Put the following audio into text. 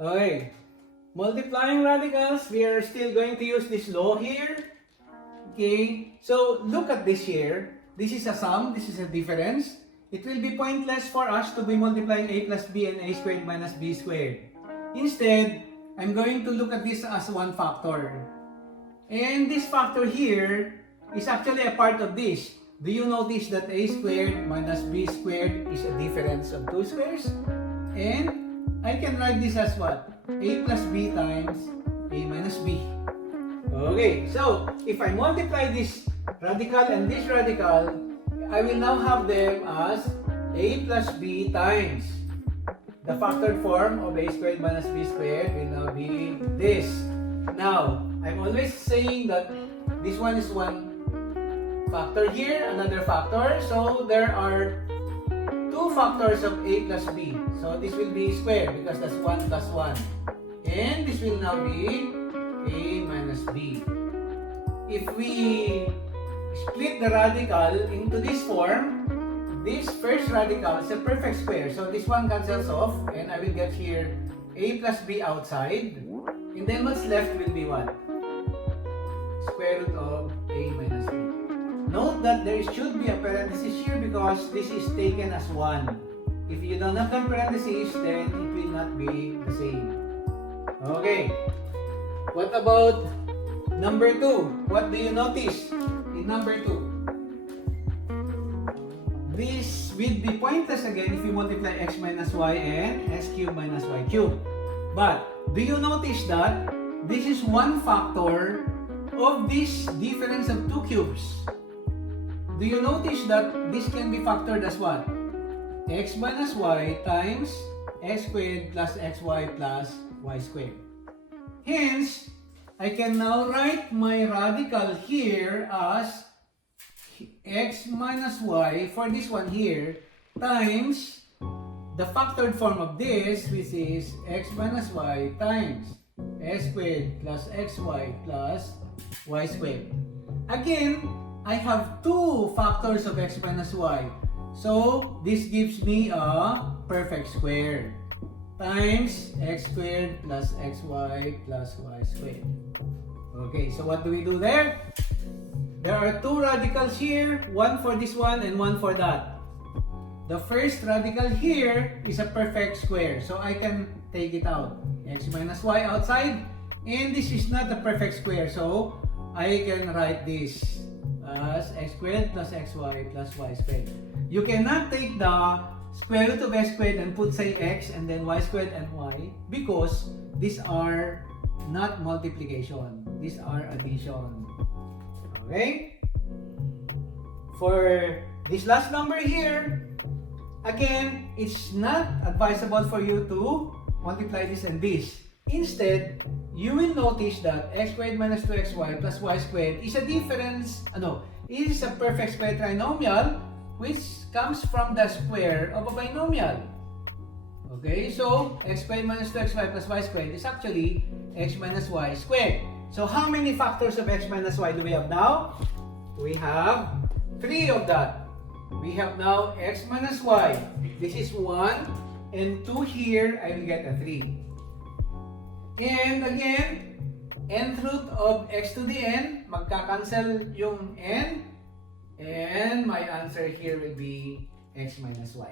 Okay. Multiplying radicals, we are still going to use this law here. Okay. So look at this here. This is a sum. This is a difference. It will be pointless for us to be multiplying a plus b and a squared minus b squared. Instead, I'm going to look at this as one factor. And this factor here is actually a part of this. Do you notice that a squared minus b squared is a difference of two squares? And I can write this as what? A plus b times a minus b. Okay, so if I multiply this radical and this radical, I will now have them as a plus b times the factored form of a squared minus b squared will now be this. Now, I'm always saying that this one is one factor here, another factor. So there are two factors of a plus b. So this will be squared because that's 1 plus 1. And this will now be a minus b. If we split the radical into this form, this first radical is a perfect square. So this one cancels off and I will get here a plus b outside. And then what's left will be what? Square root of a minus b. Note that there should be a parenthesis here because this is taken as 1. If you don't have the parenthesis, then it will not be the same. Okay. What about number 2? What do you notice in number 2? This will be pointless again if you multiply x minus y and s cubed minus y cubed. But do you notice that this is one factor of this difference of two cubes? Do you notice that this can be factored as what? X minus y times x squared plus xy plus y squared. Hence, I can now write my radical here as x minus y for this one here times the factored form of this, which is x minus y times s squared plus xy plus y squared. Again, I have two factors of x minus y. So this gives me a perfect square times x squared plus xy plus y squared. Okay, so what do we do there? There are two radicals here, one for this one and one for that. The first radical here is a perfect square, so I can take it out. X minus y outside, and this is not a perfect square, so I can write this as x squared plus xy plus y squared. You cannot take the square root of x squared and put say x and then y squared and y because these are not multiplication, these are addition. Okay? For this last number here, again, it's not advisable for you to multiply this and this. Instead, you will notice that x squared minus 2xy plus y squared is a difference, is a perfect square trinomial which comes from the square of a binomial. Okay, so x squared minus 2xy plus y squared is actually x minus y squared. So how many factors of x minus y do we have now? We have 3 of that. We have now x minus y. This is 1 and 2 here, I will get a 3. And again, nth root of x to the n, magka-cancel yung n, and my answer here will be x minus y.